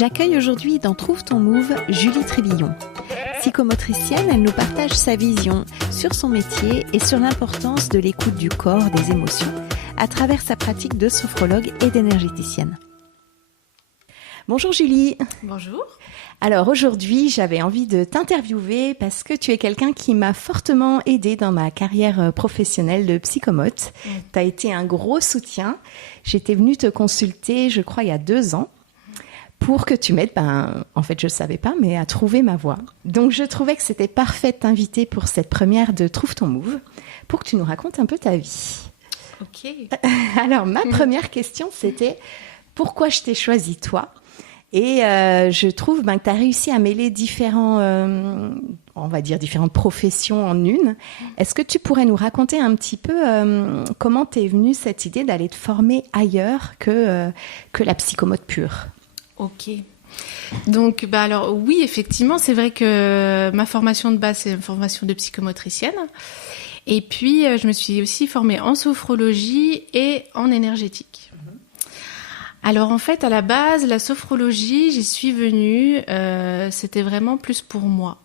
J'accueille aujourd'hui dans Trouve ton Move Julie Trébillon. Psychomotricienne, elle nous partage sa vision sur son métier et sur l'importance de l'écoute du corps, des émotions, à travers sa pratique de sophrologue et d'énergéticienne. Bonjour Julie. Bonjour. Alors aujourd'hui, j'avais envie de t'interviewer parce que tu es quelqu'un qui m'a fortement aidée dans ma carrière professionnelle de psychomote. Tu as été un gros soutien. J'étais venue te consulter, je crois, il y a 2 ans pour que tu m'aides, en fait, je ne savais pas, mais à trouver ma voie. Donc, je trouvais que c'était parfait de t'inviter pour cette première de Trouve ton Move pour que tu nous racontes un peu ta vie. Ok. Alors, ma première question, c'était pourquoi je t'ai choisi toi ? Et je trouve que tu as réussi à mêler différentes professions en une. Est-ce que tu pourrais nous raconter un petit peu comment t'es venue cette idée d'aller te former ailleurs que la psychomote pure ? Ok. Donc, alors oui, effectivement, c'est vrai que ma formation de base, c'est une formation de psychomotricienne. Et puis, je me suis aussi formée en sophrologie et en énergétique. Alors en fait, à la base, la sophrologie, j'y suis venue, c'était vraiment plus pour moi.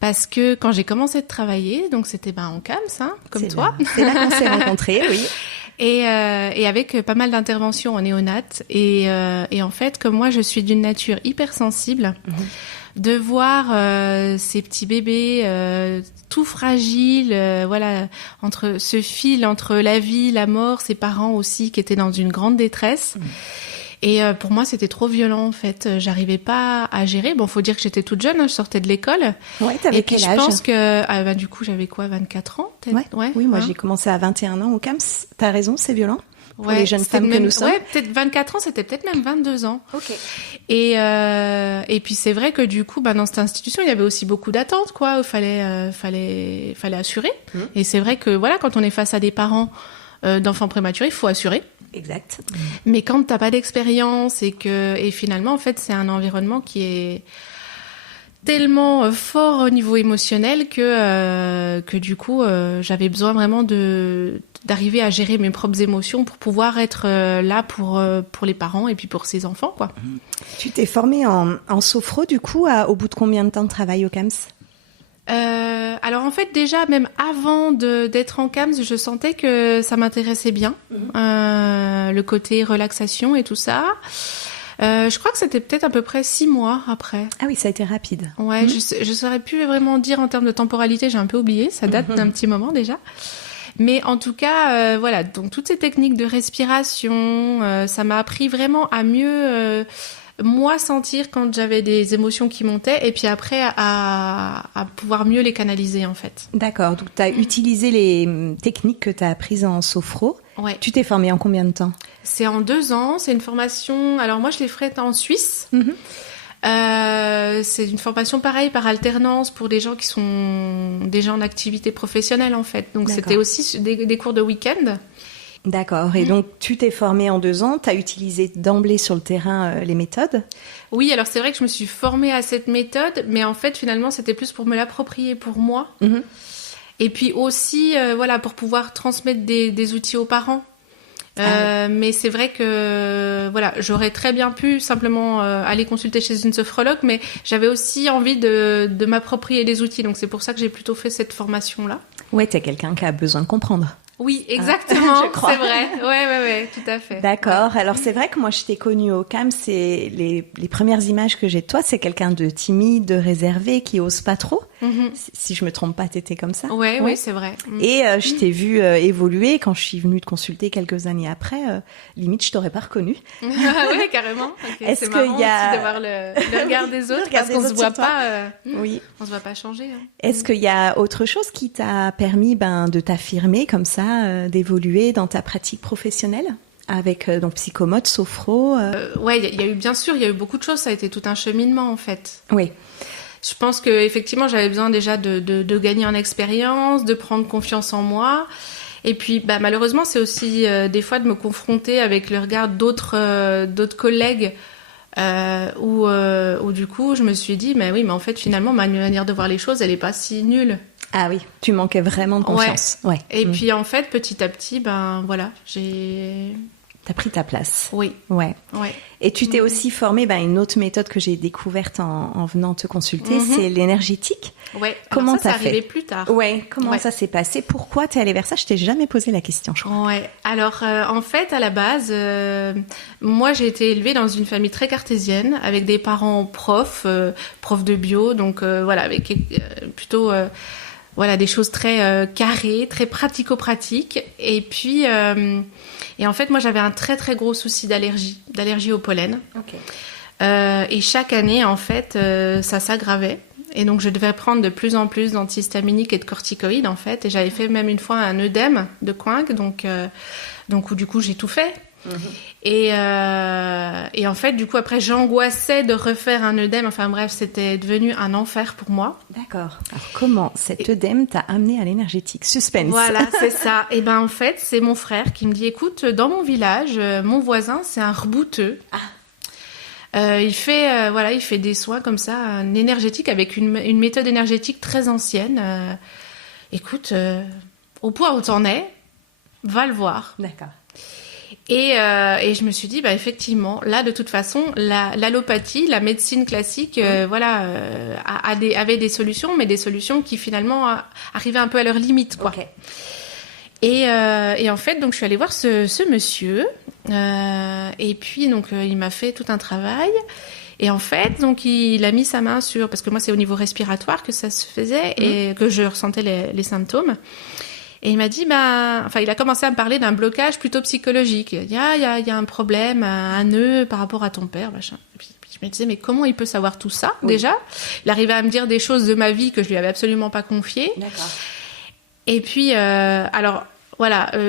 Parce que quand j'ai commencé de travailler, donc c'était en CAMS, comme c'est toi. C'est là qu'on s'est rencontrés, oui. Et avec pas mal d'interventions en néonat. Et en fait, comme moi, je suis d'une nature hypersensible, de voir ces petits bébés tout fragiles, entre ce fil entre la vie, la mort, ses parents aussi qui étaient dans une grande détresse. Et pour moi, c'était trop violent en fait. J'arrivais pas à gérer. Bon, faut dire que j'étais toute jeune, je sortais de l'école. Ouais, t'avais quel âge ? Je pense que du coup, j'avais 24 ans peut-être. Ouais. Oui, moi j'ai commencé à 21 ans au CAMS. T'as raison, c'est violent. Pour les jeunes femmes que nous sommes. Ouais, peut-être 24 ans, c'était peut-être même 22 ans. Ok. Et puis c'est vrai que du coup, dans cette institution, il y avait aussi beaucoup d'attentes, quoi. Il fallait assurer. Et c'est vrai que quand on est face à des parents d'enfants prématurés, il faut assurer. Exact. Mais quand t'as pas d'expérience et finalement, en fait, c'est un environnement qui est tellement fort au niveau émotionnel que du coup, j'avais besoin vraiment d'arriver à gérer mes propres émotions pour pouvoir être là pour les parents et puis pour ses enfants, quoi. Tu t'es formée en sophro, du coup, au bout de combien de temps de travail au CAMS ? Alors en fait, déjà, même avant d'être en CAMS, je sentais que ça m'intéressait bien, le côté relaxation et tout ça. Je crois que c'était peut-être à peu près 6 mois après. Ah oui, ça a été rapide. Ouais, je saurais plus vraiment dire en termes de temporalité, j'ai un peu oublié, ça date d'un petit moment déjà. Mais en tout cas, donc toutes ces techniques de respiration, ça m'a appris vraiment à mieux moi sentir quand j'avais des émotions qui montaient et puis après à pouvoir mieux les canaliser en fait. D'accord, donc tu as utilisé les techniques que tu as apprises en sophro. Ouais. Tu t'es formée en combien de temps ? C'est en 2 ans, c'est une formation, alors moi je l'ai faite en Suisse. C'est une formation pareille par alternance pour des gens qui sont déjà en activité professionnelle en fait. Donc c'était aussi des cours de week-end. D'accord. Et donc, tu t'es formée en 2 ans. Tu as utilisé d'emblée sur le terrain les méthodes ? Oui, alors c'est vrai que je me suis formée à cette méthode, mais en fait, finalement, c'était plus pour me l'approprier pour moi. Et puis aussi, pour pouvoir transmettre des outils aux parents. Mais c'est vrai que j'aurais très bien pu simplement aller consulter chez une sophrologue, mais j'avais aussi envie de m'approprier les outils. Donc c'est pour ça que j'ai plutôt fait cette formation-là. Ouais, t'es quelqu'un qui a besoin de comprendre. Oui, exactement, je crois. C'est vrai. Ouais, tout à fait. D'accord. Alors c'est vrai que moi je t'ai connue au CAMS, c'est les premières images que j'ai de toi, c'est quelqu'un de timide, de réservé, qui ose pas trop. Si je me trompe pas, t'étais comme ça. Ouais. Oui, c'est vrai. Et je t'ai vue évoluer quand je suis venue te consulter quelques années après. Limite, je t'aurais pas reconnue. Oui, carrément. Okay. Est-ce c'est marrant qu'il y a aussi de voir le regard des autres parce qu'on se voit pas. Oui. On se voit pas changer. Est-ce qu'il y a autre chose qui t'a permis de t'affirmer comme ça, d'évoluer dans ta pratique professionnelle avec donc psychomote, sophro Ouais, il y a eu beaucoup de choses. Ça a été tout un cheminement en fait. Oui. Je pense que effectivement, j'avais besoin déjà de gagner en expérience, de prendre confiance en moi. Et puis, malheureusement, c'est aussi des fois de me confronter avec le regard d'autres collègues où du coup, je me suis dit, mais en fait, finalement, ma manière de voir les choses, elle est pas si nulle. Ah oui, tu manquais vraiment de confiance. Ouais. Et puis, en fait, petit à petit, j'ai T'as pris ta place. Oui. Ouais. Ouais. Et tu t'es aussi formée, une autre méthode que j'ai découverte en venant te consulter, c'est l'énergétique. Ouais. Comment ça t'as fait? Arrivé plus tard. Ouais. Comment ça s'est passé? Pourquoi t'es allée vers ça? Je t'ai jamais posé la question, je crois. Ouais. Alors, en fait, à la base, moi, j'ai été élevée dans une famille très cartésienne, avec des parents profs de bio, donc voilà, avec plutôt des choses très carrées, très pratico-pratiques. Et puis, et en fait, moi, j'avais un très très gros souci d'allergie au pollen. Ok. Et chaque année, en fait, ça s'aggravait. Et donc, je devais prendre de plus en plus d'antihistaminiques et de corticoïdes, en fait. Et j'avais fait même une fois un œdème de Coinck, donc où du coup, j'ai tout fait. Et en fait, du coup, après, j'angoissais de refaire un œdème. Enfin bref, c'était devenu un enfer pour moi. D'accord. Alors, comment cet œdème t'a amené à l'énergétique? Suspense. Voilà, c'est ça. Et ben en fait, c'est mon frère qui me dit, écoute, dans mon village, mon voisin, c'est un rebouteux. Il fait des soins comme ça, énergétiques, avec une méthode énergétique très ancienne. Écoute, au point où t'en es, va le voir. D'accord. Et je me suis dit, effectivement, là, de toute façon, l'allopathie, la médecine classique, avait des solutions, mais des solutions qui finalement arrivaient un peu à leur limite, quoi. Okay. Et en fait, donc, je suis allée voir ce monsieur, et puis, donc, il m'a fait tout un travail. Et en fait, donc, il a mis sa main sur, parce que moi, c'est au niveau respiratoire que ça se faisait, et que je ressentais les symptômes. Et il m'a dit, il a commencé à me parler d'un blocage plutôt psychologique. Il y a un problème, un nœud par rapport à ton père, machin. Et puis je me disais, mais comment il peut savoir tout ça, déjà? Il arrivait à me dire des choses de ma vie que je lui avais absolument pas confiées. D'accord. Et puis,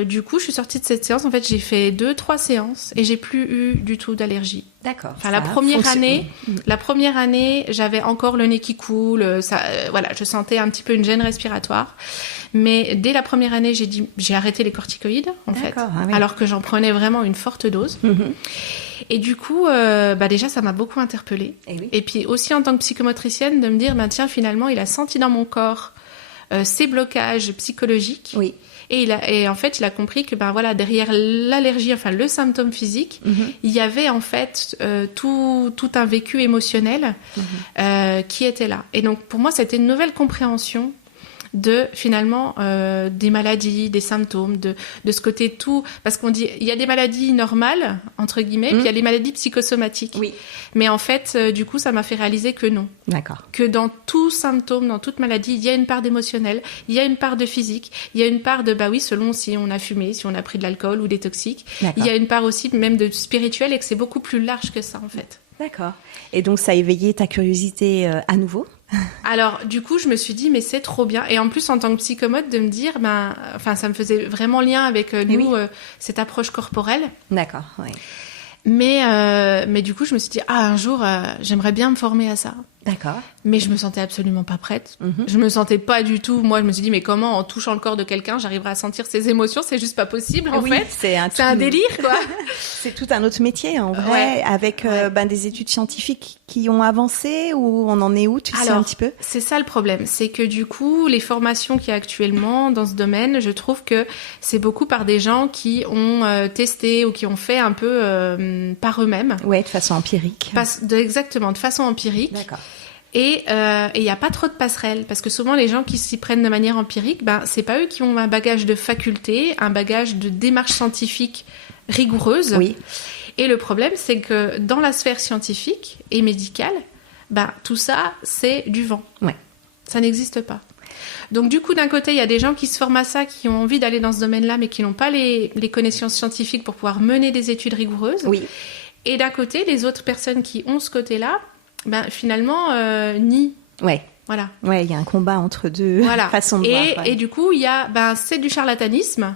du coup, je suis sortie de cette séance. En fait, j'ai fait 2-3 séances et j'ai plus eu du tout d'allergie. D'accord. Enfin, la première année, j'avais encore le nez qui coule. Je sentais un petit peu une gêne respiratoire. Mais dès la première année, j'ai arrêté les corticoïdes, en fait, alors que j'en prenais vraiment une forte dose. Et du coup, déjà, ça m'a beaucoup interpellée. Et puis aussi, en tant que psychomotricienne, de me dire, tiens, finalement, il a senti dans mon corps ces blocages psychologiques. Oui. Et en fait, il a compris que derrière l'allergie, enfin le symptôme physique, il y avait en fait tout un vécu émotionnel qui était là. Et donc pour moi, c'était une nouvelle compréhension de finalement des maladies, des symptômes, de ce côté tout, parce qu'on dit il y a des maladies normales entre guillemets, puis il y a les maladies psychosomatiques. Oui. Mais en fait, du coup, ça m'a fait réaliser que non. D'accord. Que dans tout symptôme, dans toute maladie, il y a une part d'émotionnel, il y a une part de physique, il y a une part de selon si on a fumé, si on a pris de l'alcool ou des toxiques. D'accord. Il y a une part aussi même de spirituel et que c'est beaucoup plus large que ça en fait. D'accord. Et donc ça a éveillé ta curiosité à nouveau? Alors, du coup, je me suis dit, mais c'est trop bien. Et en plus, en tant que psychomote, de me dire, ça me faisait vraiment lien avec cette approche corporelle. D'accord, oui. Mais du coup, je me suis dit, un jour, j'aimerais bien me former à ça. D'accord. Mais je me sentais absolument pas prête. Je me sentais pas du tout. Moi, je me suis dit, mais comment, en touchant le corps de quelqu'un, j'arriverai à sentir ses émotions? C'est juste pas possible, en fait. C'est un délire, quoi. C'est tout un autre métier, en vrai, avec des études scientifiques qui ont avancé, ou on en est où, tu sais un petit peu? C'est ça le problème. C'est que du coup, les formations qu'il y a actuellement dans ce domaine, je trouve que c'est beaucoup par des gens qui ont testé ou qui ont fait un peu par eux-mêmes. Ouais, de façon empirique. Exactement, de façon empirique. D'accord. Et il n'y a pas trop de passerelles, parce que souvent les gens qui s'y prennent de manière empirique, c'est pas eux qui ont un bagage de faculté, un bagage de démarche scientifique rigoureuse. Oui. Et le problème, c'est que dans la sphère scientifique et médicale, tout ça, c'est du vent. Ouais. Ça n'existe pas. Donc du coup, d'un côté, il y a des gens qui se forment à ça, qui ont envie d'aller dans ce domaine-là, mais qui n'ont pas les connaissances scientifiques pour pouvoir mener des études rigoureuses. Oui. Et d'un côté, les autres personnes qui ont ce côté-là, finalement, ni. Ouais. Voilà. Ouais, il y a un combat entre deux façons de voir. Ouais. Et du coup, il y a, c'est du charlatanisme,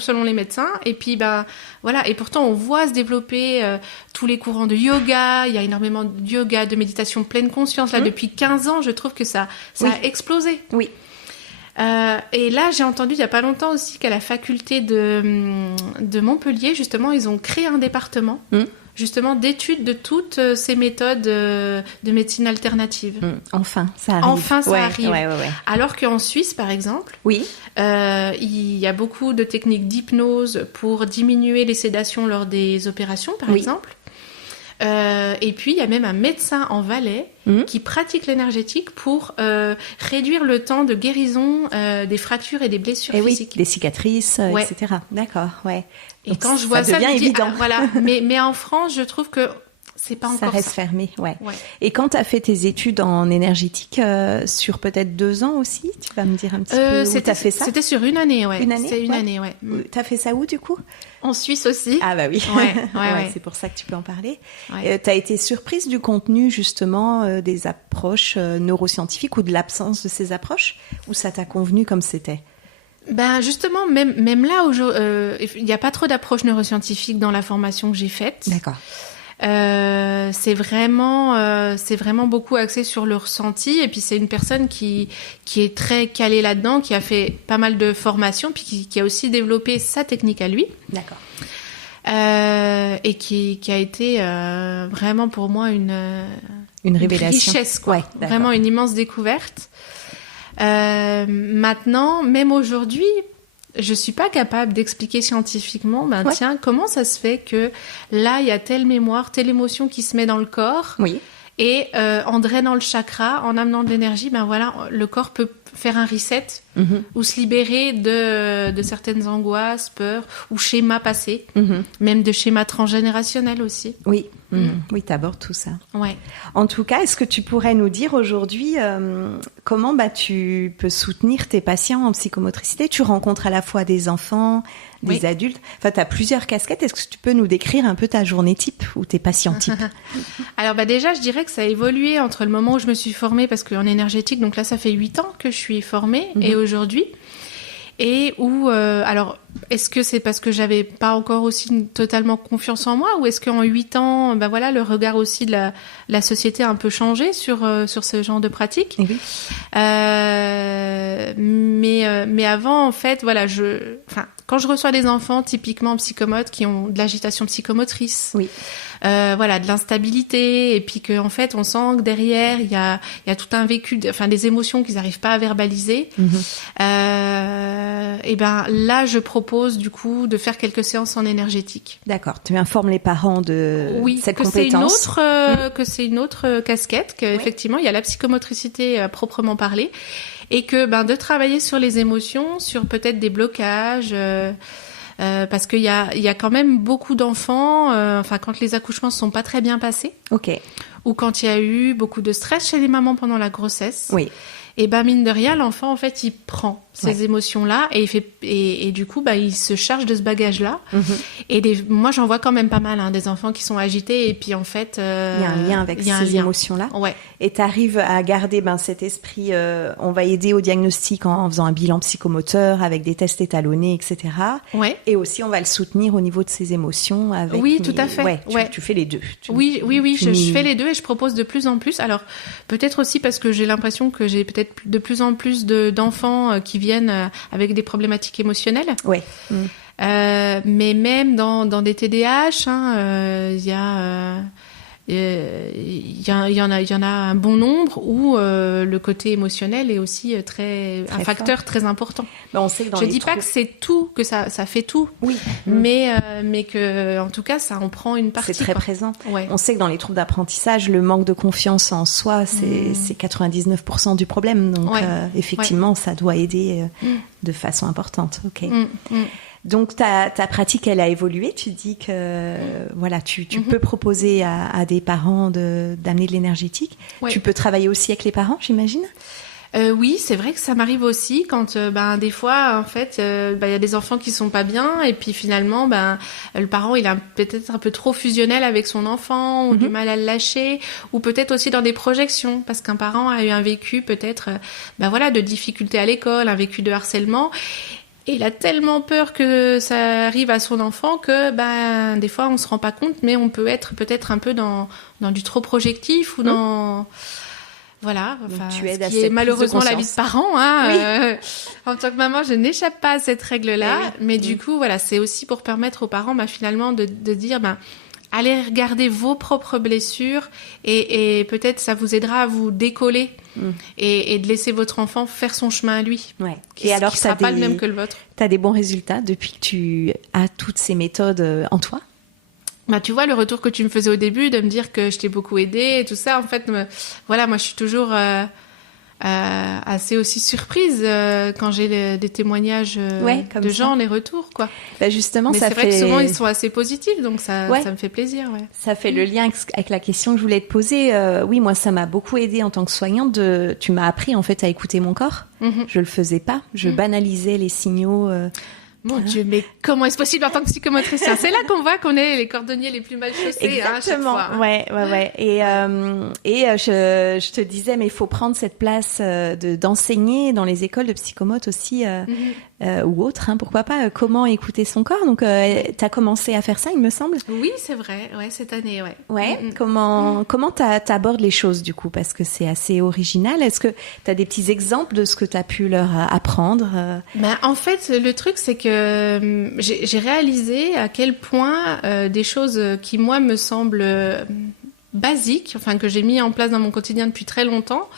selon les médecins. Et puis, et pourtant, on voit se développer tous les courants de yoga. Il y a énormément de yoga, de méditation pleine conscience. Là, depuis 15 ans, je trouve que ça a explosé. Oui. Et là, j'ai entendu il y a pas longtemps aussi qu'à la faculté de Montpellier, justement, ils ont créé un département justement d'études de toutes ces méthodes de médecine alternative. Enfin, ça arrive. Enfin, ça arrive. Ouais. Alors qu'en Suisse, par exemple, oui. Il y a beaucoup de techniques d'hypnose pour diminuer les sédations lors des opérations, par exemple. Et puis, il y a même un médecin en Valais qui pratique l'énergétique pour réduire le temps de guérison des fractures et des blessures physiques. Des cicatrices, etc. D'accord, ouais. Et donc, quand je vois ça, devient évident. Voilà. Mais en France, je trouve que c'est pas encore ça reste fermé, ouais. Et quand tu as fait tes études en énergétique, sur peut-être 2 ans aussi, tu vas me dire un petit peu où tu as fait ça? C'était sur une année, ouais. Une année? C'était une année, ouais. Tu as fait ça où, du coup? En Suisse aussi. Ah bah oui, ouais. C'est pour ça que tu peux en parler. Ouais. Tu as été surprise du contenu, justement, des approches neuroscientifiques ou de l'absence de ces approches? Ou ça t'a convenu comme c'était? Ben justement, même là, il n'y a pas trop d'approches neuroscientifiques dans la formation que j'ai faite. D'accord. C'est vraiment beaucoup axé sur le ressenti, et puis c'est une personne qui est très calée là-dedans, qui a fait pas mal de formations, puis qui a aussi développé sa technique à lui. D'accord. Et qui a été vraiment pour moi une révélation, une richesse, quoi. Vraiment une immense découverte. Maintenant, même aujourd'hui, je suis pas capable d'expliquer scientifiquement, tiens, comment ça se fait que là, il y a telle mémoire, telle émotion qui se met dans le corps. Oui. Et en drainant le chakra, en amenant de l'énergie, le corps peut faire un reset ou se libérer de certaines angoisses, peurs ou schémas passés, même de schémas transgénérationnels aussi. Oui. Oui, tu abordes tout ça. Ouais. En tout cas, est-ce que tu pourrais nous dire aujourd'hui comment tu peux soutenir tes patients en psychomotricité? Tu rencontres à la fois des enfants, des adultes. Enfin, tu as plusieurs casquettes. Est-ce que tu peux nous décrire un peu ta journée type ou tes patients types? Alors déjà, je dirais que ça a évolué entre le moment où je me suis formée, parce qu'en énergétique, donc là, ça fait 8 ans que je suis formée, et aujourd'hui. Et où, alors, est-ce que c'est parce que j'avais pas encore aussi totalement confiance en moi, ou est-ce qu'en 8 ans, le regard aussi de la société a un peu changé sur ce genre de pratique. Oui. Mais avant, en fait, quand je reçois des enfants typiquement psychomotes qui ont de l'agitation psychomotrice, de l'instabilité, et puis qu'en fait, on sent que derrière, il y a tout un vécu, des émotions qu'ils n'arrivent pas à verbaliser. Et là, je propose du coup de faire quelques séances en énergétique. D'accord. Tu informes les parents de cette compétence. Que c'est une autre casquette, qu'effectivement, il y a la psychomotricité à proprement parler, et que de travailler sur les émotions, sur peut-être des blocages. Parce qu'il y a quand même beaucoup d'enfants, quand les accouchements ne sont pas très bien passés, ou quand il y a eu beaucoup de stress chez les mamans pendant la grossesse, et mine de rien, l'enfant, en fait, il prend ces émotions-là, et du coup, il se charge de ce bagage-là. Et moi, j'en vois quand même pas mal, des enfants qui sont agités, et puis en fait... il y a un lien avec ces émotions-là. Ouais. Et tu arrives à garder cet esprit, on va aider au diagnostic en faisant un bilan psychomoteur, avec des tests étalonnés, etc. Ouais. Et aussi, on va le soutenir au niveau de ses émotions. Tout à fait. Tu fais les deux. Oui, je fais les deux, et je propose de plus en plus. Alors, peut-être aussi parce que j'ai l'impression que j'ai peut-être de plus en plus d'enfants qui viennent avec des problématiques émotionnelles. Oui. Mais même dans des TDAH, il y en a un bon nombre où le côté émotionnel est aussi un facteur fort. Très important. On sait que je dis pas que c'est tout, que ça fait tout, mais que en tout cas ça en prend une partie. C'est très présent. Ouais. On sait que dans les troubles d'apprentissage, le manque de confiance en soi, c'est 99% du problème. Donc effectivement, ça doit aider de façon importante. Donc ta pratique, elle a évolué. Tu dis que tu peux proposer à des parents d'amener de l'énergétique. Tu peux travailler aussi avec les parents, j'imagine. Oui, c'est vrai que ça m'arrive aussi quand des fois en fait il y a des enfants qui sont pas bien, et puis finalement le parent il est peut-être un peu trop fusionnel avec son enfant, ou du mal à le lâcher, ou peut-être aussi dans des projections, parce qu'un parent a eu un vécu peut-être de difficultés à l'école, un vécu de harcèlement. Et il a tellement peur que ça arrive à son enfant que des fois on se rend pas compte, mais on peut être peut-être un peu dans du trop projectif, ou dans tu aides ce qui est malheureusement la vie de parent. En tant que maman, je n'échappe pas à cette règle-là, mais du coup c'est aussi pour permettre aux parents finalement de dire allez regarder vos propres blessures et peut-être ça vous aidera à vous décoller et de laisser votre enfant faire son chemin à lui. Ouais. Qui ne sera pas le même que le vôtre. Tu as des bons résultats depuis que tu as toutes ces méthodes en toi? Bah, tu vois, le retour que tu me faisais au début, de me dire que je t'ai beaucoup aidé et tout ça, en fait, voilà, moi, je suis toujours assez aussi surprise quand j'ai des témoignages de gens, les retours, quoi. Bah justement, mais ça c'est vrai que souvent, ils sont assez positifs, donc ça me fait plaisir, ouais. Ça fait le lien avec la question que je voulais te poser. Oui, moi, ça m'a beaucoup aidé en tant que soignante. Tu m'as appris, en fait, à écouter mon corps. Je le faisais pas. Je banalisais les signaux. Mon Dieu, mais comment est-ce possible en tant que psychomotricien? C'est là qu'on voit qu'on est les cordonniers les plus mal chaussés. Exactement. À chaque fois. Ouais. Et je te disais, mais il faut prendre cette place d'enseigner dans les écoles de psychomote aussi, ou autres, pourquoi pas, comment écouter son corps. Donc, t'as commencé à faire ça, il me semble. Oui, c'est vrai, cette année, ouais. Ouais. Comment t'abordes les choses, du coup, parce que c'est assez original. Est-ce que t'as des petits exemples de ce que t'as pu leur apprendre? Ben, en fait, le truc, c'est que j'ai réalisé à quel point des choses qui, moi, me semblent basiques, enfin, que j'ai mis en place dans mon quotidien depuis très longtemps,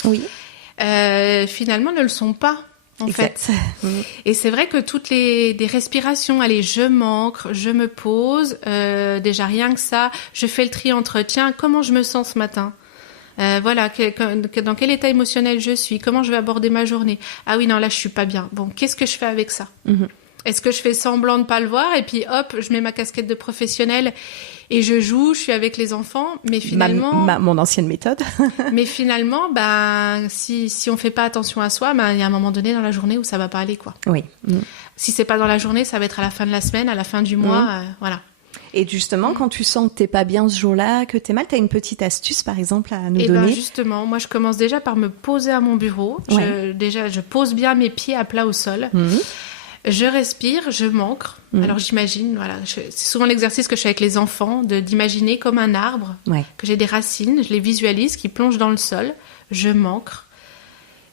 finalement, ne le sont pas. En fait. Et c'est vrai que toutes des respirations, allez, je m'ancre, je me pose, déjà rien que ça, je fais le tri entre, tiens, comment je me sens ce matin? Voilà, dans quel état émotionnel je suis, comment je vais aborder ma journée? Ah oui, non, là, je suis pas bien. Bon, qu'est-ce que je fais avec ça? Est-ce que je fais semblant de pas le voir et puis hop, je mets ma casquette de professionnelle et je joue, je suis avec les enfants, mais finalement mon ancienne méthode. mais finalement, ben si on fait pas attention à soi, ben il y a un moment donné dans la journée où ça va pas aller, quoi. Oui. Si c'est pas dans la journée, ça va être à la fin de la semaine, à la fin du mois, voilà. Et justement, quand tu sens que t'es pas bien ce jour-là, que t'es mal, t'as une petite astuce, par exemple, à nous donner? Ben justement, moi je commence déjà par me poser à mon bureau. Je pose bien mes pieds à plat au sol. Je respire, je m'ancre. Alors j'imagine, voilà, c'est souvent l'exercice que je fais avec les enfants, d'imaginer comme un arbre, que j'ai des racines, je les visualise, qui plongent dans le sol, je m'ancre.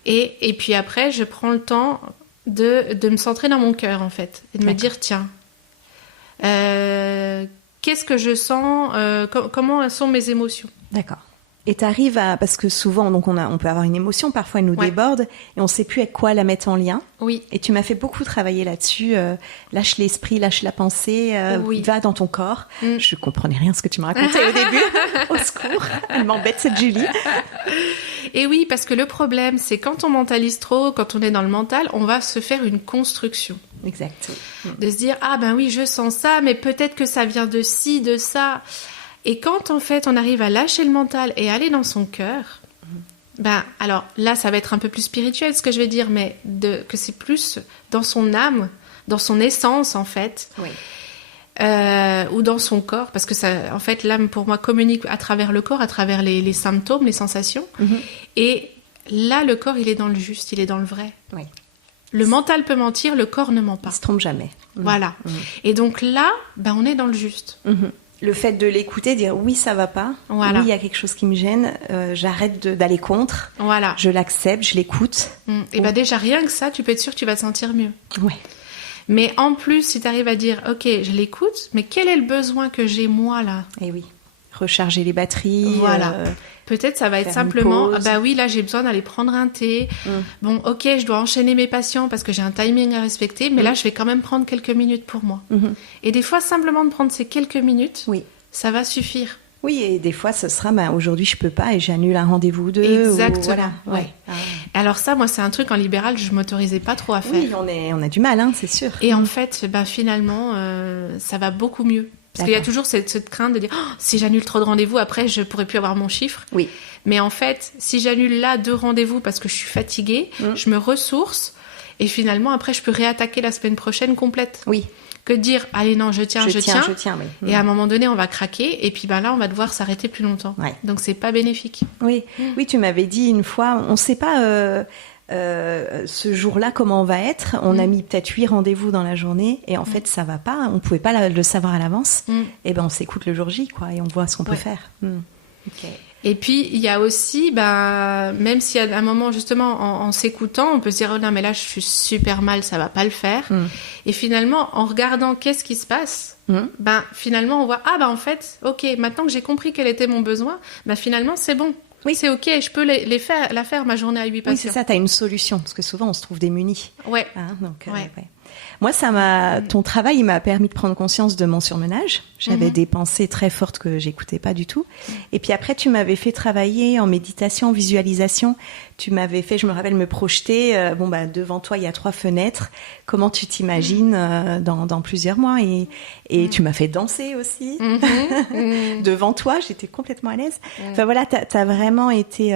Et puis après, je prends le temps de me centrer dans mon cœur, en fait, et de me dire, tiens, qu'est-ce que je sens, comment sont mes émotions? D'accord. Et t'arrives parce que souvent, donc on peut avoir une émotion, parfois elle nous déborde, et on sait plus avec quoi la mettre en lien. Oui. Et tu m'as fait beaucoup travailler là-dessus. Lâche l'esprit, lâche la pensée, va dans ton corps. Je comprenais rien à ce que tu me racontais au début. Au secours, elle m'embête cette Julie. Et oui, parce que le problème, c'est quand on mentalise trop, quand on est dans le mental, on va se faire une construction. Exact. De se dire, ah ben oui, je sens ça, mais peut-être que ça vient de ci, de ça. Et quand, en fait, on arrive à lâcher le mental et aller dans son cœur, ben, alors là, ça va être un peu plus spirituel, ce que je vais dire, mais que c'est plus dans son âme, dans son essence, en fait, ou dans son corps, parce que ça, en fait, l'âme, pour moi, communique à travers le corps, à travers les symptômes, les sensations. Et là, le corps, il est dans le juste, il est dans le vrai. Oui. Le mental peut mentir, le corps ne ment pas. Il se trompe jamais. Voilà. Et donc là, ben, on est dans le juste. Le fait de l'écouter, dire oui, ça va pas, oui, il y a quelque chose qui me gêne, j'arrête d'aller contre, je l'accepte, je l'écoute. Et ben déjà, rien que ça, tu peux être sûr que tu vas te sentir mieux. Ouais. Mais en plus, si tu arrives à dire, ok, je l'écoute, mais quel est le besoin que j'ai moi là? Eh oui, recharger les batteries. Voilà. Peut-être ça va être simplement, ah bah oui, là j'ai besoin d'aller prendre un thé. Bon, ok, je dois enchaîner mes patients parce que j'ai un timing à respecter, mais là je vais quand même prendre quelques minutes pour moi. Et des fois, simplement de prendre ces quelques minutes, ça va suffire. Oui, et des fois ce sera, aujourd'hui je peux pas et j'annule un rendez-vous ou deux. Exactement. Alors ça, moi c'est un truc en libéral, je m'autorisais pas trop à faire. Oui, on a du mal, c'est sûr. Et en fait, finalement, ça va beaucoup mieux. Parce qu'il y a toujours cette crainte de dire si j'annule trop de rendez-vous, après je pourrai plus avoir mon chiffre. Oui. Mais en fait, si j'annule là 2 rendez-vous parce que je suis fatiguée, je me ressource et finalement après je peux réattaquer la semaine prochaine complète. Oui. Que de dire allez non, je tiens. Oui. Et à un moment donné, on va craquer et puis là on va devoir s'arrêter plus longtemps. Ouais. Donc c'est pas bénéfique. Oui. Oui, tu m'avais dit une fois, on sait pas ce jour-là comment on va être. On a mis peut-être 8 rendez-vous dans la journée et en fait ça va pas. On pouvait pas le savoir à l'avance. Et ben on s'écoute le jour J, quoi, et on voit ce qu'on peut faire. Okay. Et puis, il y a aussi, même si à un moment, justement, en s'écoutant, on peut se dire, oh non, mais là, je suis super mal, ça va pas le faire. Et finalement, en regardant qu'est-ce qui se passe, finalement, on voit, en fait, ok, maintenant que j'ai compris quel était mon besoin, finalement, c'est bon. Oui, c'est ok, je peux la faire, ma journée à 8 patients. Oui, c'est ça, tu as une solution, parce que souvent, on se trouve démunis. Ouais. Donc, ouais. Moi, ton travail, il m'a permis de prendre conscience de mon surmenage. J'avais des pensées très fortes que j'écoutais pas du tout. Et puis après, tu m'avais fait travailler en méditation, en visualisation. Tu m'avais fait, je me rappelle, me projeter. Devant toi, il y a 3 fenêtres. Comment tu t'imagines dans plusieurs mois? Et tu m'as fait danser aussi. Devant toi, j'étais complètement à l'aise. Enfin voilà, t'as vraiment été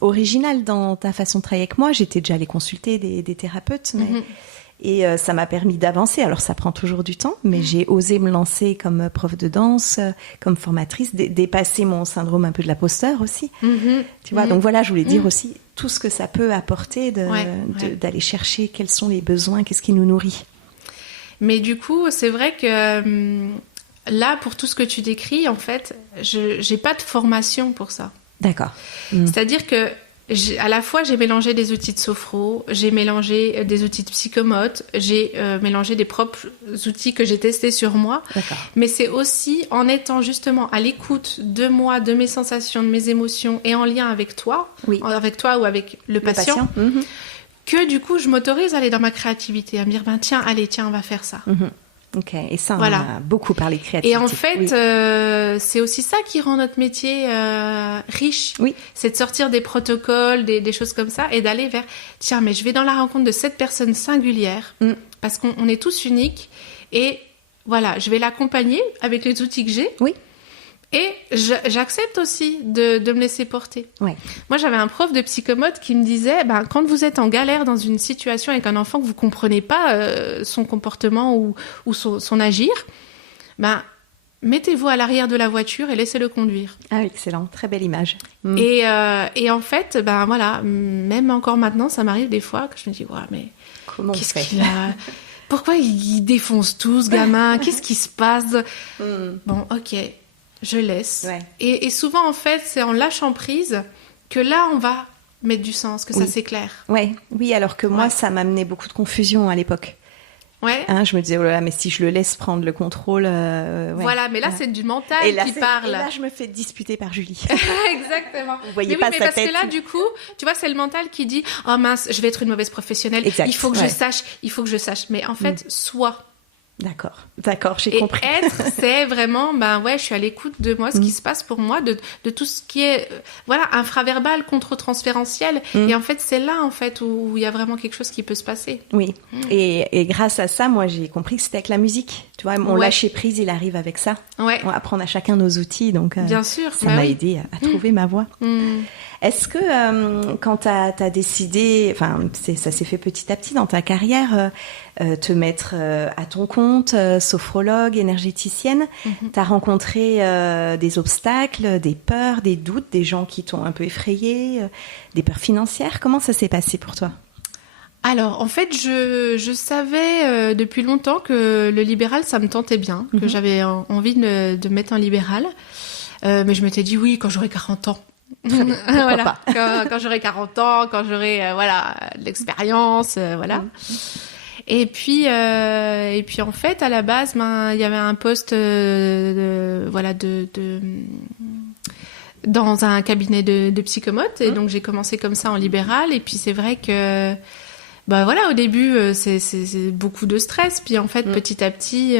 originale dans ta façon de travailler avec moi. J'étais déjà allée consulter des thérapeutes, mais... Et ça m'a permis d'avancer. Alors, ça prend toujours du temps, mais j'ai osé me lancer comme prof de danse, comme formatrice, dépasser mon syndrome un peu de l'imposteur aussi. Tu vois, donc voilà, je voulais dire aussi tout ce que ça peut apporter d'aller chercher quels sont les besoins, qu'est-ce qui nous nourrit. Mais du coup, c'est vrai que là, pour tout ce que tu décris, en fait, j'ai pas de formation pour ça. D'accord. C'est-à-dire que à la fois, j'ai mélangé des outils de sophro, j'ai mélangé des outils de psychomote, j'ai mélangé des propres outils que j'ai testés sur moi. D'accord. Mais c'est aussi en étant justement à l'écoute de moi, de mes sensations, de mes émotions et en lien avec toi, avec toi ou avec le patient. Que du coup, je m'autorise à aller dans ma créativité, à me dire, tiens, on va faire ça. Ok, et ça, on a beaucoup parlé de créativité. Et en fait, c'est aussi ça qui rend notre métier riche. Oui. C'est de sortir des protocoles, des choses comme ça, et d'aller vers, tiens, mais je vais dans la rencontre de cette personne singulière, parce qu'on est tous uniques, et voilà, je vais l'accompagner avec les outils que j'ai. Oui. Et j'accepte aussi de me laisser porter. Ouais. Moi, j'avais un prof de psychomote qui me disait, quand vous êtes en galère dans une situation avec un enfant que vous comprenez pas son comportement ou son agir, mettez-vous à l'arrière de la voiture et laissez-le conduire. Ah, excellent, très belle image. Et en fait, voilà, même encore maintenant, ça m'arrive des fois que je me dis, mais comment qu'est-ce qu'il a? Pourquoi il défonce tout, ce gamin? Qu'est-ce qui se passe? Bon, ok. Je laisse. Ouais. Et souvent, en fait, c'est en lâchant prise que là, on va mettre du sens, que ça s'éclaire. Oui, alors que moi, ça m'amenait beaucoup de confusion à l'époque. Ouais. Je me disais, oh là là, mais si je le laisse prendre le contrôle... Voilà, mais là, c'est du mental qui parle. Et là, je me fais disputer par Julie. Exactement. Vous voyez pas sa parce tête. Que là, du coup, tu vois, c'est le mental qui dit, oh mince, je vais être une mauvaise professionnelle. Exact. Il faut que je sache. Mais en fait, sois... D'accord, j'ai compris. Et être, c'est vraiment, je suis à l'écoute de moi, ce qui se passe pour moi, de tout ce qui est, infraverbal, contre-transférentiel. Et en fait, c'est là, en fait, où il y a vraiment quelque chose qui peut se passer. Oui. Et grâce à ça, moi, j'ai compris que c'était avec la musique. Tu vois, mon lâcher prise, il arrive avec ça. Ouais. On va apprendre à chacun nos outils, donc. Bien sûr. Ça m'a aidé à trouver ma voie. Est-ce que quand t'as décidé, ça s'est fait petit à petit dans ta carrière, te mettre à ton compte, sophrologue, énergéticienne, t'as rencontré des obstacles, des peurs, des doutes, des gens qui t'ont un peu effrayé, des peurs financières? Comment ça s'est passé pour toi? Alors, en fait, je savais depuis longtemps que le libéral, ça me tentait bien, que j'avais envie de mettre un libéral, mais je m'étais dit oui quand j'aurai 40 ans. Très bien, pourquoi pas. Quand j'aurai 40 ans, quand j'aurai de l'expérience, voilà. Et puis en fait, à la base, il y avait un poste dans un cabinet de psychomote, et donc j'ai commencé comme ça en libéral. Et puis c'est vrai que au début c'est beaucoup de stress, puis en fait petit à petit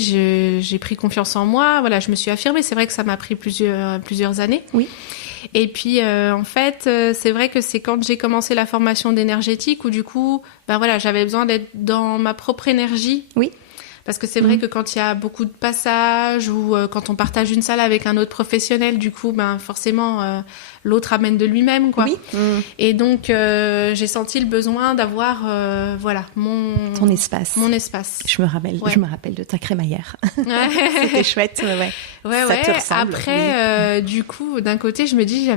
j'ai pris confiance en moi, je me suis affirmée. C'est vrai que ça m'a pris plusieurs années. Oui. Et puis en fait c'est vrai que c'est quand j'ai commencé la formation d'énergétique où du coup j'avais besoin d'être dans ma propre énergie. Oui. Parce que c'est vrai que quand il y a beaucoup de passages ou quand on partage une salle avec un autre professionnel, du coup, forcément, l'autre amène de lui-même, quoi. Oui. Et donc, j'ai senti le besoin d'avoir, ton espace. Mon espace. Je me rappelle de ta crémaillère. C'était chouette, Ça te ressemble. Après, du coup, d'un côté, je me dis,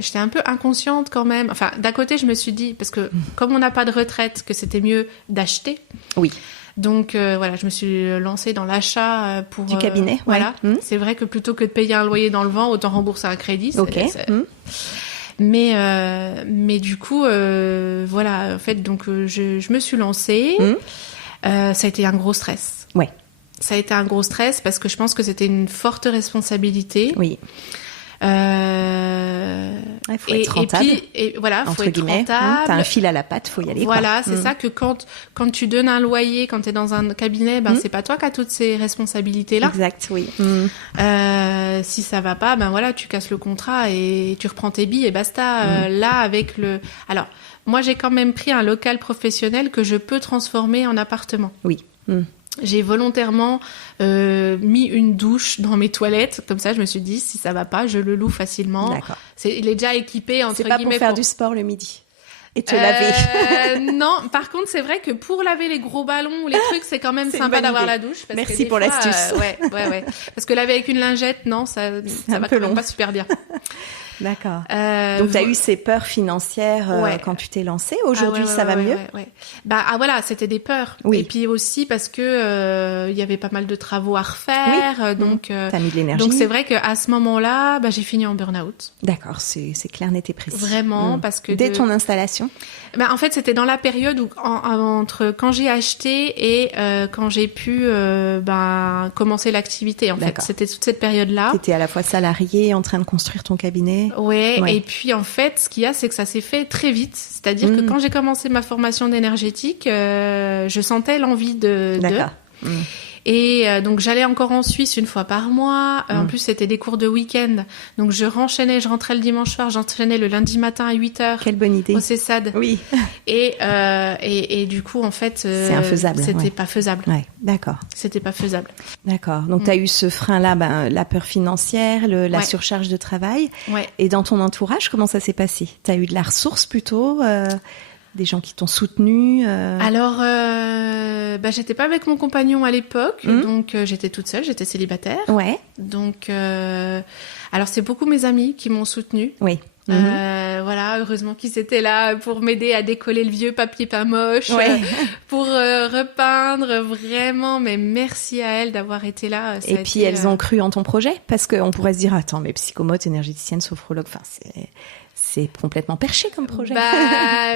j'étais un peu inconsciente quand même. Enfin, d'un côté, je me suis dit, parce que comme on n'a pas de retraite, que c'était mieux d'acheter. Oui. Donc voilà, je me suis lancée dans l'achat pour du cabinet. Voilà, c'est vrai que plutôt que de payer un loyer dans le vent, autant rembourser un crédit. Mais du coup, voilà, en fait, donc je me suis lancée. Ça a été un gros stress. Ouais. Ça a été un gros stress parce que je pense que c'était une forte responsabilité. Oui. Faut être rentable. Voilà, faut être guillemets. rentable. T'as un fil à la patte, faut y aller. Voilà, c'est ça que quand tu donnes un loyer, quand t'es dans un cabinet, c'est pas toi qui as toutes ces responsabilités-là. Exact, oui. Si ça va pas, voilà, tu casses le contrat et tu reprends tes billes et basta. Là, avec alors, moi, j'ai quand même pris un local professionnel que je peux transformer en appartement. Oui. J'ai volontairement mis une douche dans mes toilettes, comme ça je me suis dit si ça va pas, je le loue facilement. D'accord. Il est déjà équipé entre guillemets. C'est pas pour faire du sport le midi et te laver. Non, par contre c'est vrai que pour laver les gros ballons ou les trucs, c'est quand même sympa d'avoir la douche. Parce Merci que pour l'astuce. Ouais. Parce que laver avec une lingette, non, ça va quand même pas super bien. D'accord. Donc, tu as eu ces peurs financières quand tu t'es lancée. Aujourd'hui, ça va mieux. Ouais. Voilà, c'était des peurs. Oui. Et puis aussi parce que il y avait pas mal de travaux à refaire. Donc, t'as mis de l'énergie. Donc, c'est vrai qu'à ce moment-là, j'ai fini en burn-out. D'accord, c'est clair, net et précis. Vraiment, parce que... Dès ton installation? En fait, c'était dans la période où, entre quand j'ai acheté et quand j'ai pu commencer l'activité. En fait, c'était toute cette période-là. T'étais à la fois salariée, en train de construire ton cabinet. Ouais. Et puis en fait, ce qu'il y a, c'est que ça s'est fait très vite. C'est-à-dire que quand j'ai commencé ma formation d'énergétique, je sentais l'envie de... D'accord. Et donc j'allais encore en Suisse une fois par mois. En plus, c'était des cours de week-end. Donc je rentrais le dimanche soir, j'enchaînais le lundi matin à 8h. Quelle bonne idée. Au CESAD. Oui. Et du coup, en fait... c'est infaisable. C'était pas faisable. Ouais, d'accord. C'était pas faisable. D'accord. Donc tu as eu ce frein-là, la peur financière, la surcharge de travail. Ouais. Et dans ton entourage, comment ça s'est passé? Tu as eu de la ressource plutôt des gens qui t'ont soutenu Alors, j'étais pas avec mon compagnon à l'époque, donc j'étais toute seule, j'étais célibataire. Ouais. Donc, alors c'est beaucoup mes amis qui m'ont soutenue. Oui. Voilà, heureusement qu'ils étaient là pour m'aider à décoller le vieux papier peint moche, pour repeindre vraiment. Mais merci à elles d'avoir été là. Et puis elles ont cru en ton projet, parce qu'on pourrait se dire attends, mais psychomote, énergéticienne, sophrologue, enfin c'est complètement perché comme projet.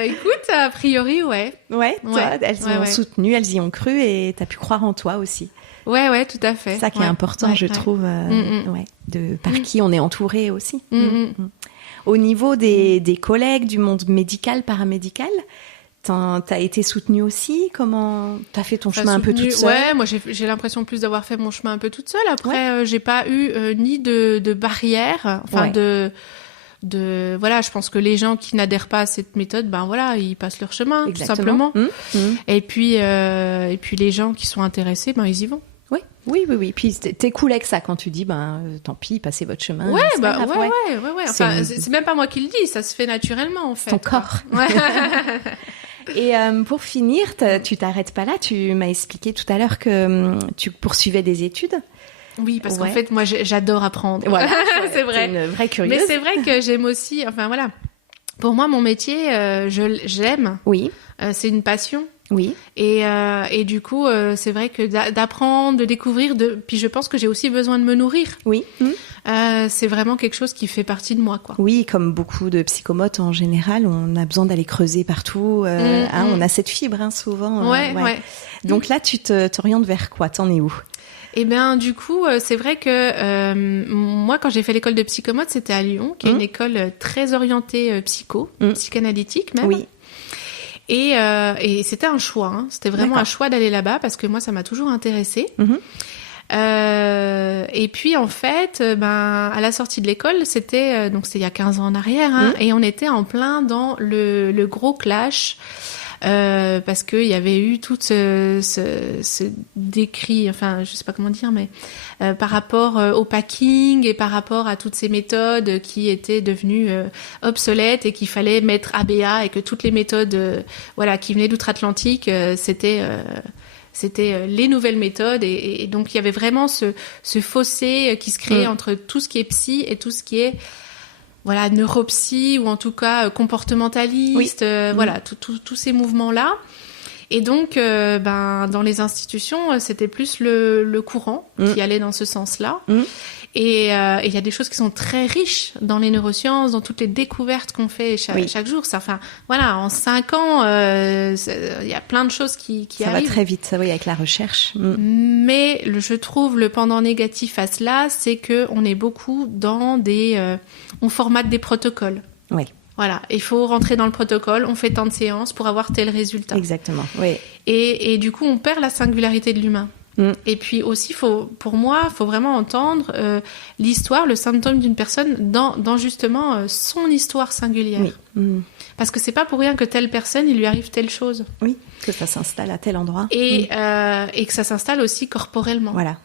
Écoute, a priori, ouais. Ouais, elles ont soutenu, elles y ont cru et t'as pu croire en toi aussi. Ouais, tout à fait. C'est ça qui est important, je trouve, par qui on est entouré aussi. Au niveau des collègues, du monde médical, paramédical, t'as été soutenue aussi? Comment t'as fait ton chemin un peu toute seule? Ouais, moi j'ai l'impression plus d'avoir fait mon chemin un peu toute seule. Après, j'ai pas eu ni de barrière, voilà, je pense que les gens qui n'adhèrent pas à cette méthode, ils passent leur chemin. Exactement. Tout simplement. Et puis les gens qui sont intéressés, ils y vont. Oui. Puis t'es cool avec ça quand tu dis, tant pis, passez votre chemin. Ouais. Enfin, c'est même pas moi qui le dis, ça se fait naturellement, en fait. Ton corps. Ouais. Et pour finir, tu t'arrêtes pas là. Tu m'as expliqué tout à l'heure que tu poursuivais des études. Oui, parce qu'en fait, moi, j'adore apprendre. Voilà, c'est vrai. T'es une vraie curieuse. Mais c'est vrai que j'aime aussi. Enfin voilà. Pour moi, mon métier, j'aime. Oui. C'est une passion. Oui. Et du coup, c'est vrai que d'apprendre, de découvrir, puis je pense que j'ai aussi besoin de me nourrir. Oui. C'est vraiment quelque chose qui fait partie de moi, quoi. Oui, comme beaucoup de psychomotes en général, on a besoin d'aller creuser partout. On a cette fibre, souvent. Ouais. Donc là, tu t'orientes vers quoi? T'en es où? Eh bien, du coup, c'est vrai que moi, quand j'ai fait l'école de psychomote, c'était à Lyon, qui est une école très orientée psychanalytique même. Oui. Et c'était un choix. C'était vraiment un choix d'aller là-bas parce que moi, ça m'a toujours intéressée. Et puis, en fait, à la sortie de l'école, c'était il y a 15 ans en arrière, et on était en plein dans le gros clash. Parce qu'il y avait eu tout ce décrit, enfin je sais pas comment dire, mais par rapport au packing et par rapport à toutes ces méthodes qui étaient devenues obsolètes et qu'il fallait mettre ABA et que toutes les méthodes qui venaient d'outre-Atlantique c'était les nouvelles méthodes et donc il y avait vraiment ce fossé qui se créait entre tout ce qui est psy et tout ce qui est neuropsy ou en tout cas comportementaliste, tous ces mouvements-là. Et donc, dans les institutions, c'était plus le courant qui allait dans ce sens-là. Et il y a des choses qui sont très riches dans les neurosciences, dans toutes les découvertes qu'on fait chaque jour. En 5 ans, il y a plein de choses qui ça arrivent. Ça va très vite, avec la recherche. Mais je trouve le pendant négatif à cela, c'est que on est beaucoup dans on formate des protocoles. Oui. Voilà, il faut rentrer dans le protocole, on fait tant de séances pour avoir tel résultat. Exactement, oui. Et du coup, on perd la singularité de l'humain. Et puis aussi, pour moi, il faut vraiment entendre l'histoire, le symptôme d'une personne dans justement son histoire singulière. Oui. Parce que c'est pas pour rien que telle personne, il lui arrive telle chose. Oui, que ça s'installe à tel endroit. Et que ça s'installe aussi corporellement. Voilà.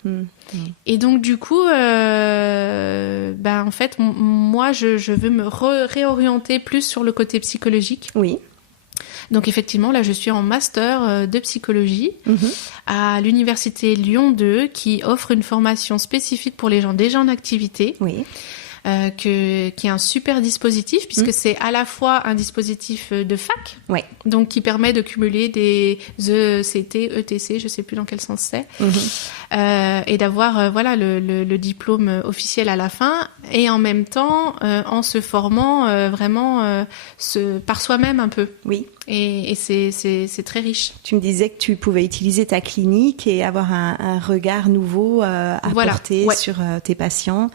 Et donc, du coup, en fait, moi, je veux me réorienter plus sur le côté psychologique. Oui. Donc effectivement, là, je suis en master de psychologie à l'université Lyon 2 qui offre une formation spécifique pour les gens déjà en activité. Oui. Qui est un super dispositif puisque c'est à la fois un dispositif de fac, donc qui permet de cumuler des ECT, ETC, je sais plus dans quel sens c'est, et d'avoir le diplôme officiel à la fin, et en même temps en se formant vraiment par soi-même un peu. Oui. Et c'est très riche. Tu me disais que tu pouvais utiliser ta clinique et avoir un regard nouveau à porter sur tes patients.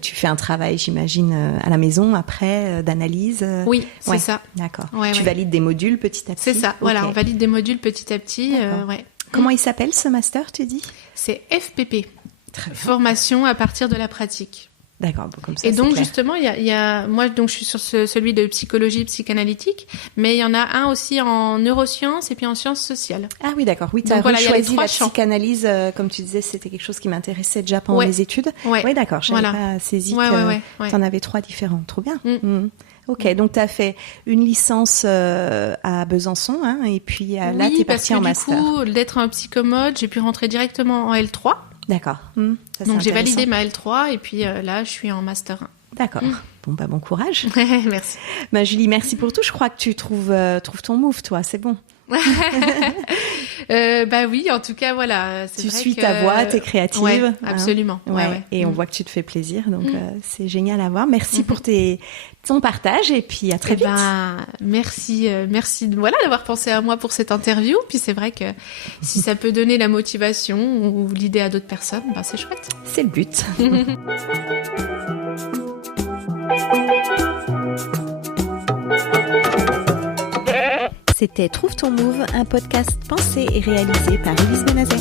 Tu fais un travail, j'imagine, à la maison après, d'analyse. Oui, c'est ça. D'accord. Tu valides des modules petit à petit. C'est ça, voilà, on valide des modules petit à petit. Comment il s'appelle ce master, tu dis ? C'est FPP, formation à partir de la pratique. D'accord, comme ça. Et donc clair. justement, il y a moi donc je suis sur celui de psychologie psychanalytique, mais il y en a un aussi en neurosciences et puis en sciences sociales. Ah oui, d'accord. Oui, tu as choisi la psychanalyse, comme tu disais, c'était quelque chose qui m'intéressait déjà pendant les études. Oui, d'accord. Je n'avais pas saisi que tu en avais 3 différents. Trop bien. Ok, donc tu as fait une licence à Besançon, et puis là, tu es partie en master. Oui, parce que du coup, d'être un psychomote, j'ai pu rentrer directement en L3. D'accord. Ça, donc j'ai validé ma L3 et puis là je suis en master 1. D'accord. Bon courage. Merci. Julie, merci pour tout. Je crois que tu trouves ton move, toi. C'est bon. Oui, en tout cas voilà. Tu suis ta voie, t'es créative. Ouais, absolument. Et on voit que tu te fais plaisir, donc c'est génial à voir. Merci pour ton partage et puis à très vite. Merci d'avoir pensé à moi pour cette interview. Puis c'est vrai que si ça peut donner la motivation ou l'idée à d'autres personnes, c'est chouette. C'est le but. C'était Trouve ton Move, un podcast pensé et réalisé par Élise Benazet.